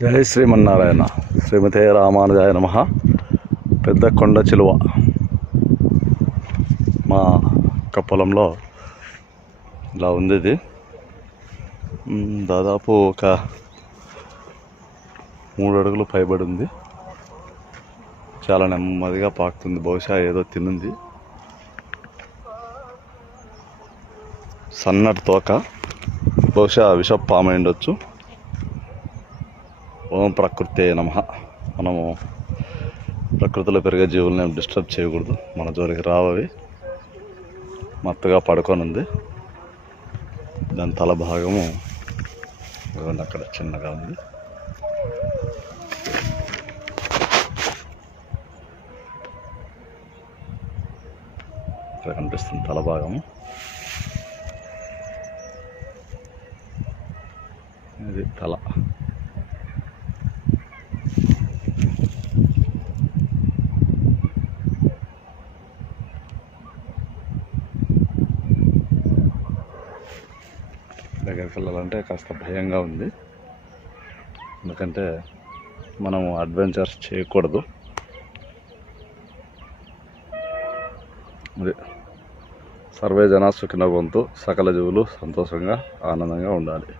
జై శ్రీమన్నారాయణ. శ్రీమతే రామానుజాయ నమః. పెద్ద కొండ చిలువ మా పొలంలో ఇలా ఉంది. ఇది దాదాపు ఒక 3 అడుగులు పైబడి ఉంది. చాలా నెమ్మదిగా పాకుతుంది. బహుశా ఏదో తినుంది. సన్నటి తోక, బహుశా విషపాము అయి ఉండొచ్చు. ఓం ప్రకృతే నమః. మనము ప్రకృతిలో పెరిగే జీవులను డిస్టర్బ్ చేయకూడదు. మన జోలికి రావవి. మత్తుగా పడుకొని ఉంది. దాని తల భాగము అక్కడ చిన్నగా ఉంది. ఇక్కడ కనిపిస్తుంది తల భాగము. ఇది తల. దగ్గరికి వెళ్ళాలంటే కాస్త భయంగా ఉంది. ఎందుకంటే మనము అడ్వెంచర్స్ చేయకూడదు. అది సర్వే జనా సుఖినో భవంతు. సకల జీవులు సంతోషంగా ఆనందంగా ఉండాలి.